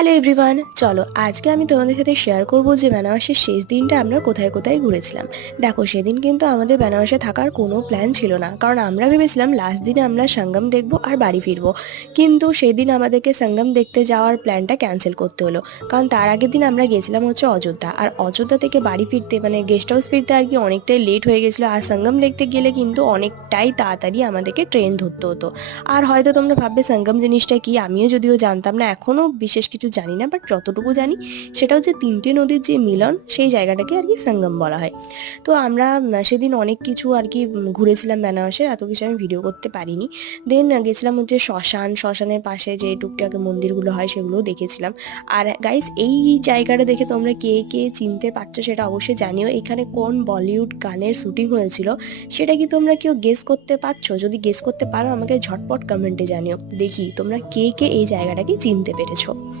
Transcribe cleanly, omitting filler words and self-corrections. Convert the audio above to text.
Hello everyone, চলো আজকে আমি তোমাদের সাথে শেয়ার করব যে বেনারসের শেষ দিনটা আমরা কোথায় কোথায় ঘুরেছিলাম। দেখো, সেদিন কিন্তু আমাদের বেনারসে থাকার কোনো প্ল্যান ছিল না, কারণ আমরা ভেবেছিলাম লাস্ট দিনে আমরা সঙ্গম দেখবো আর বাড়ি ফিরবো। কিন্তু সেদিন আমাদেরকে সঙ্গম দেখতে যাওয়ার প্ল্যানটা ক্যান্সেল করতে হলো, কারণ তার আগের দিন আমরা গেছিলাম হচ্ছে অযোধ্যা, আর অযোধ্যা থেকে বাড়ি ফিরতে মানে গেস্ট হাউস ফিরতে আর কি অনেকটাই লেট হয়ে গেছিলো। আর সঙ্গম দেখতে গেলে কিন্তু অনেকটাই তাড়াতাড়ি আমাদেরকে ট্রেন ধরতে হতো। আর হয়তো তোমরা ভাববে সঙ্গম জিনিসটা কি, আমিও যদিও জানতাম না, এখনও বিশেষ কিছু জানি না, বাট যতটুকু জানি সেটা হচ্ছে তিনটে নদীর যে মিলন, সেই জায়গাটাকে আর কি সঙ্গম বলা হয়। তো আমরা সেদিন অনেক কিছু আর কি ঘুরেছিলাম বেনারসে, এত কিছু আমি ভিডিও করতে পারিনি। দেন গেছিলাম হচ্ছে শ্মশানের পাশে যে টুকটাক মন্দিরগুলো হয় সেগুলোও দেখেছিলাম। আর গাইস, এই জায়গাটা দেখে তোমরা কে কে চিনতে পারছো সেটা অবশ্যই জানিও। এখানে কোন বলিউড গানের শুটিং হয়েছিল সেটা কি তোমরা কেউ গেস করতে পারছো? যদি গেস করতে পারো আমাকে ঝটপট কমেন্টে জানিও, দেখি তোমরা কে কে এই জায়গাটাকে চিনতে পেরেছো।